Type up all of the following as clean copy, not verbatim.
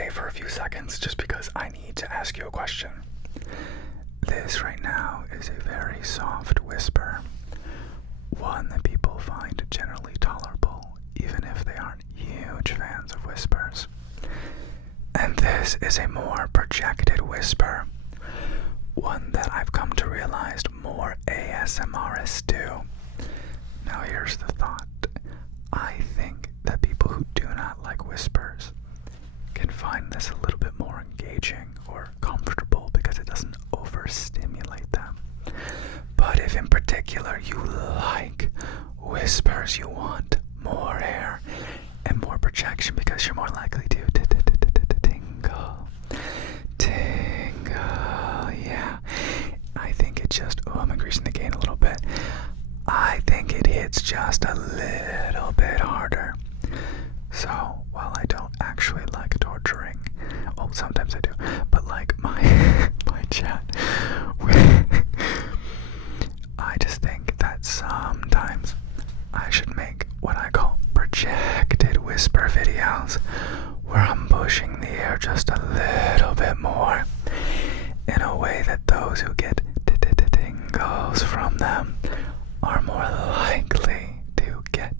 stay for a few seconds just because I need to ask you a question. This right now is a very soft whisper, one that people find generally tolerable, even if they aren't huge fans of whispers. And this is a more projected whisper, one that I've come to realize more ASMRists do. Now here's the thought. I think that people who do not like whispers can find this a little bit more engaging or comfortable because it doesn't overstimulate them. But if in particular you like whispers, you want more air and more projection because you're more likely to tingle. Yeah. I think it just, I'm increasing the gain a little bit. I think it hits just a little bit harder. So, while I don't actually like torturing, well, sometimes I do, but like my chat, I just think that sometimes I should make what I call projected whisper videos, where I'm pushing the air just a little bit more, in a way that those who get tingles from them are more likely to get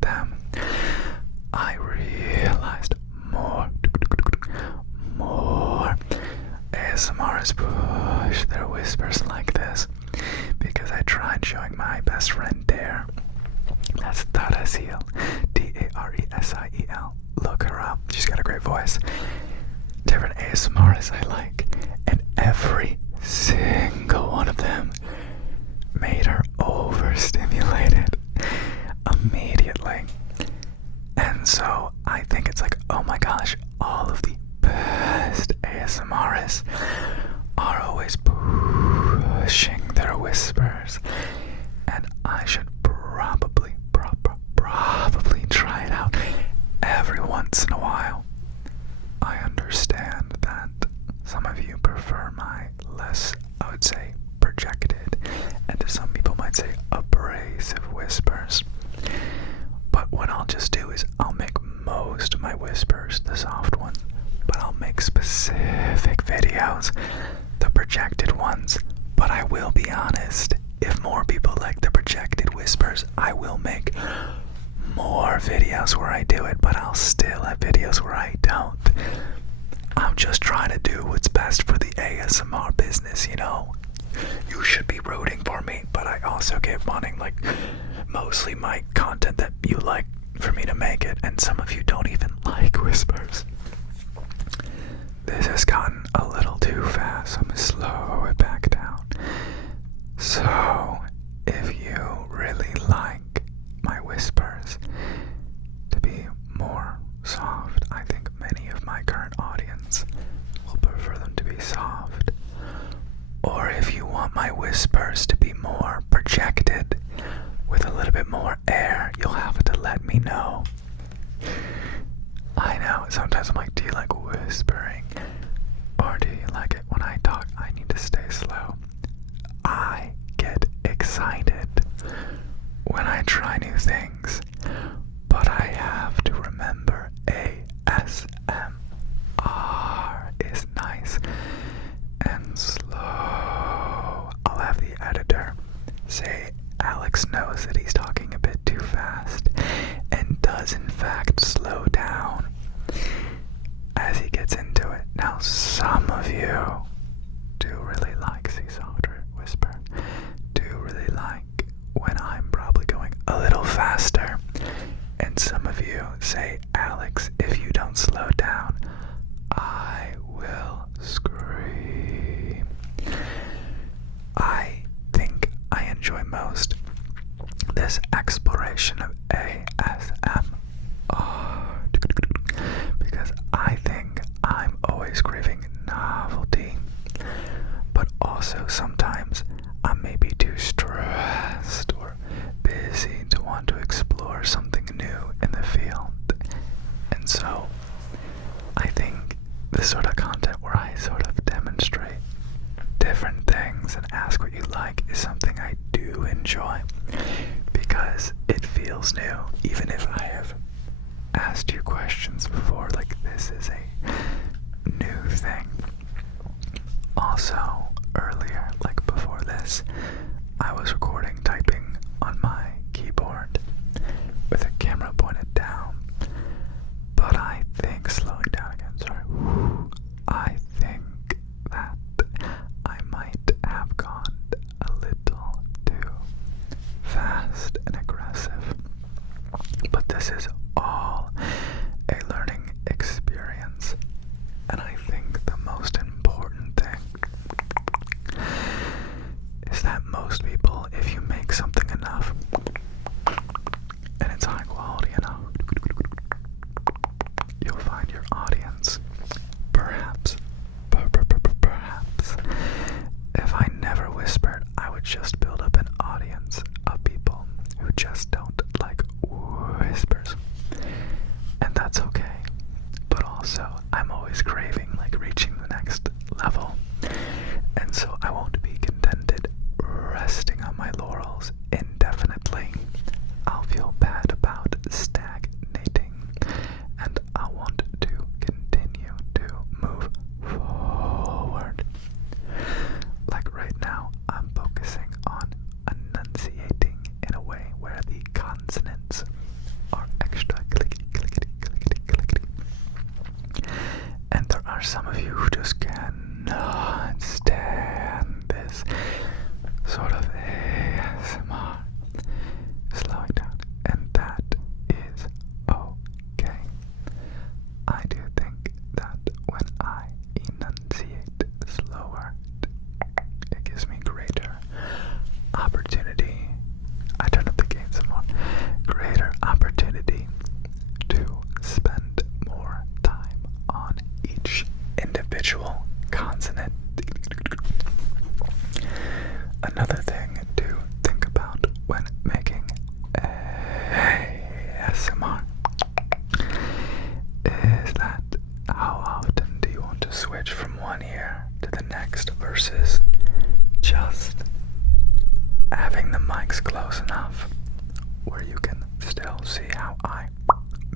them. I realized more ASMRs push their whispers like this because I tried showing my best friend Dare. That's Darasiel, Daresiel. Look her up. She's got a great voice. Different ASMRs I like, and every single one of them made her overstimulated immediately. And so I think it's like, oh my gosh, all of the best ASMRists are always pushing their whispers, and I should probably try it out every once in a while. I understand that some of you prefer my less, I would say, projected, and some people might say abrasive whispers. But what I'll just do is I'll make most of my whispers the soft ones, but I'll make specific videos, the projected ones. But I will be honest, if more people like the projected whispers, I will make more videos where I do it, but I'll still have videos where I don't. I'm just trying to do what's best for the ASMR business, you know? You should be rooting for me, but I also get wanting, like, mostly my content that you like for me to make it, and some of you don't even like whispers. This has gotten a little too fast, so I'm gonna slow it back down. So, if you really like my whispers to be more soft, I think many of my current audience will prefer them to be soft. Or if you want my whispers to be more projected with a little bit more air, you'll have to let me know. I know, sometimes I'm like, do you like whispering? Or do you like it when I talk? I need to stay slow. I get excited when I try new things, but I have to remember ASMR is nice and slow. I'll have the editor say Alex knows that he's talking a bit too fast and does in fact slow down as he gets into it. Now, some of you do really like Seesaw Whisper, do really like when I'm probably going a little faster, and some of you say, Alex, if you don't slow down, I will scream. I think I enjoy most this exploration of ASMR because I think I'm always craving novelty, but also sometimes I'm maybe too stressed or busy to want to explore something new in the field. And so I think this sort of content where I sort of demonstrate different things and ask what you like is something I do enjoy because it feels new, even if I have asked you questions before. Like, this is a build your audience. Perhaps, perhaps, if I never whispered, I would just build up an audience of people who just don't like whispers. And that's okay. But also, I'm always craving like reaching the next level. And so I won't be contented resting on my laurels indefinitely. I'll feel bad about stagnating, and I want to continue to move forward. Like right now, I'm focusing on enunciating in a way where the consonants are extra clickety, clickety, clickety, clickety. And there are some of you who just cannot stand this sort of ASMR. Slowing down, and that is okay. I do think that when I enunciate slower, it gives me greater opportunity. I turn up the gain some more. Greater opportunity to spend more time on each individual consonant. Another thing to think about when making ASMR is that how often do you want to switch from one ear to the next versus just having the mics close enough where you can still see how I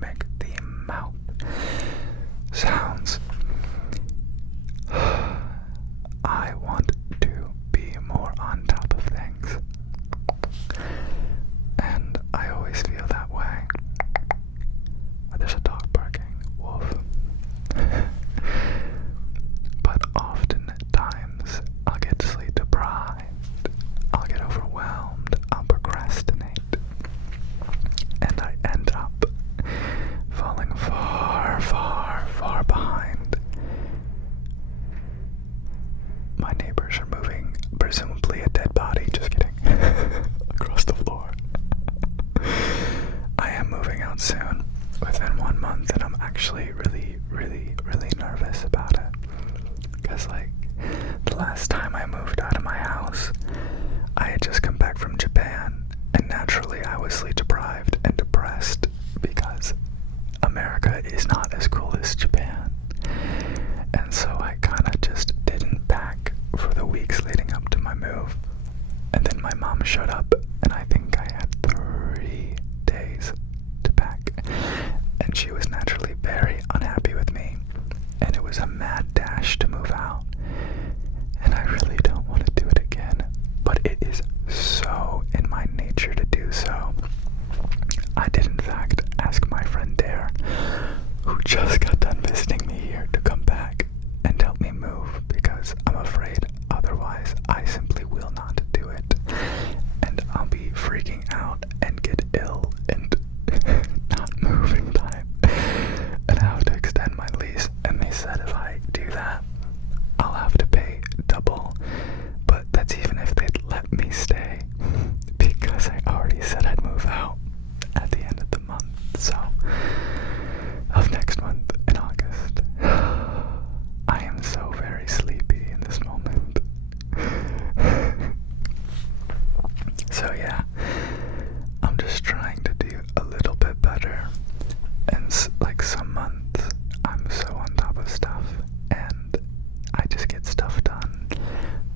make the mouth sounds. I want to be more on top of things, and I always feel that way. There's a dog barking, wolf. But oftentimes I'll get sleep deprived, I'll get overwhelmed, I'll procrastinate, and I end up falling far, far, far behind. My neighbors are moving, presumably a dead body, just kidding, across the floor. I am moving out soon, within 1 month, and I'm actually really, really, really nervous about it. Because, like, the last time I moved out of my house, I had just come back from Japan, and naturally I was sleep deprived and depressed because America is not as cool as Japan. And so I kind of just didn't pack for the weeks leading up to my move. And then my mom showed up, and I think I had 3 days to pack. And she was naturally very unhappy with me. And it was a mad dash to move out. And I really don't want to do it again. But it is so in my nature to do so. I did in fact ask my friend Dare, who just got done visiting me here, to come back and help me move, because I'm afraid otherwise I simply will not do it, and I'll be freaking out and get ill and not move in time and have to extend my lease. And they said if I do that, I'll have to pay double, but that's even if they'd let me stay, because I already said I'd move out at the end of the month, so of next month in August. I am so very sleepy in this moment. So yeah, I'm just trying to do a little bit better, and like some months I'm so on top of stuff and I just get stuff done,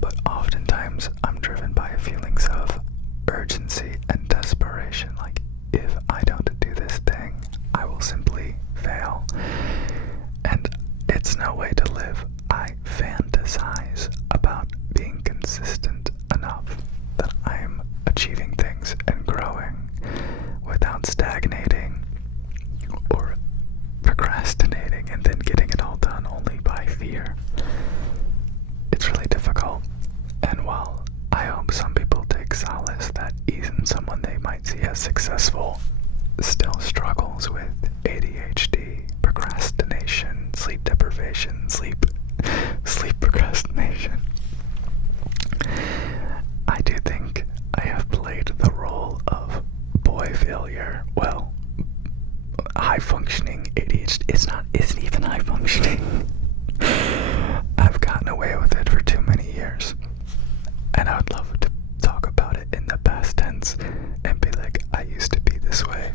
but oftentimes I'm driven by feelings of urgency and desperation. Like, if I don't do this thing, I will simply fail, and it's no way to live. I fantasize about being consistent enough that I'm achieving things and growing without stagnating or procrastinating and then getting it all done only by fear. It's really difficult, and while I hope some people take solace that even someone they might see as successful still struggles with ADHD, procrastination, sleep deprivation, sleep procrastination, I do think I have played the role of boy failure. Well, high functioning ADHD. It's isn't even high functioning. I've gotten away with it for too many years. And I would love to talk about it in the past tense and be like, I used to be this way,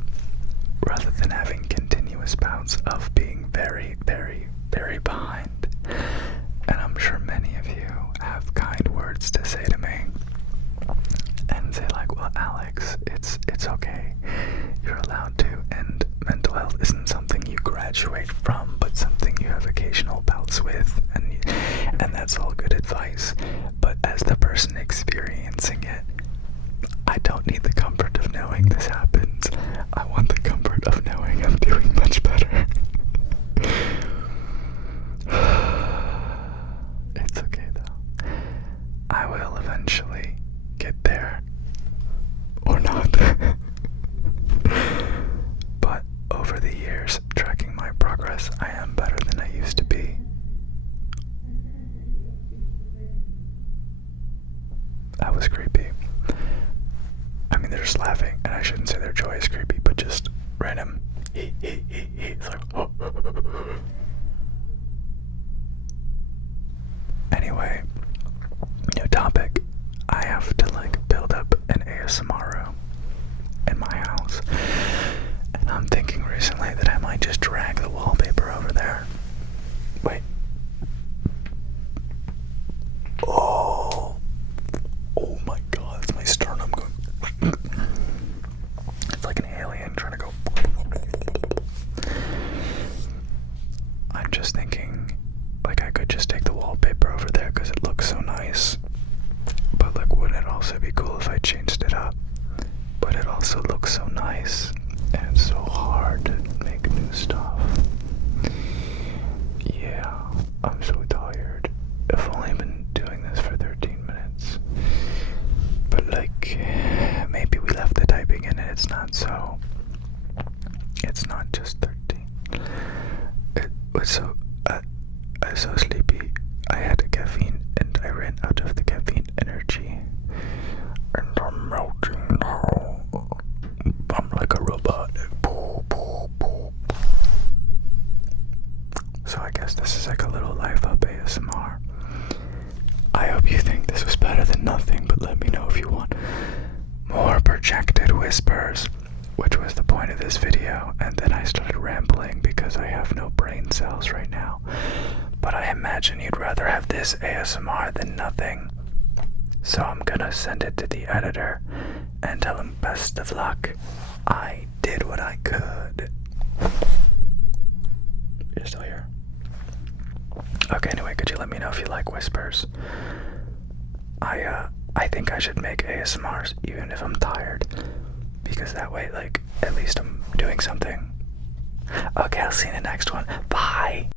rather than having continuous bouts of being very, very, very behind. And I'm sure many of you have kind words to say to me and say like, well, Alex, it's okay. You're allowed to, and mental health isn't something you graduate from, but something you have occasional bouts with, and that's all good advice. But as the person experiencing it, I don't need the comfort of knowing this happens. I want the comfort of knowing I'm doing much better. It's okay though. I will eventually get there. Or not. But over the years, tracking my progress, I am better than I used to be. That was creepy. I mean, they're just laughing, and I shouldn't say their joy is creepy, but just random. It's like, oh. Anyway, new topic. I have to like build up an ASMR room in my house, and I'm thinking recently that I might just drag the wallpaper over there. Wait. Oh my god, it's my sternum going. It's like an alien trying to go. I'm just thinking, like, I could just take the wallpaper over there because it looks so nice. But like, wouldn't it also be cool if I changed it up? But it also looks so nice, and it's so hard to make new stuff. Yeah, I'm so tired. I've only been doing this for 13 minutes. But like, maybe we left the typing in and it's not so. It's not just 13. It was so, I was so sleepy. I had a caffeine and I ran out of the caffeine energy. And I'm melting now. I'm like a robot. So I guess this is like a little life up ASMR. I hope you think this was better than nothing, but let me know if you want more projected whispers, which was the point of this video. And then I started rambling because I have no brain cells right now. But I imagine you'd rather have this ASMR than nothing. So I'm gonna send it to the editor and tell him best of luck. I did what I could. You're still here? Okay, anyway, could you let me know if you like whispers? I think I should make ASMRs even if I'm tired, because that way, like, at least I'm doing something. Okay, I'll see you in the next one. Bye!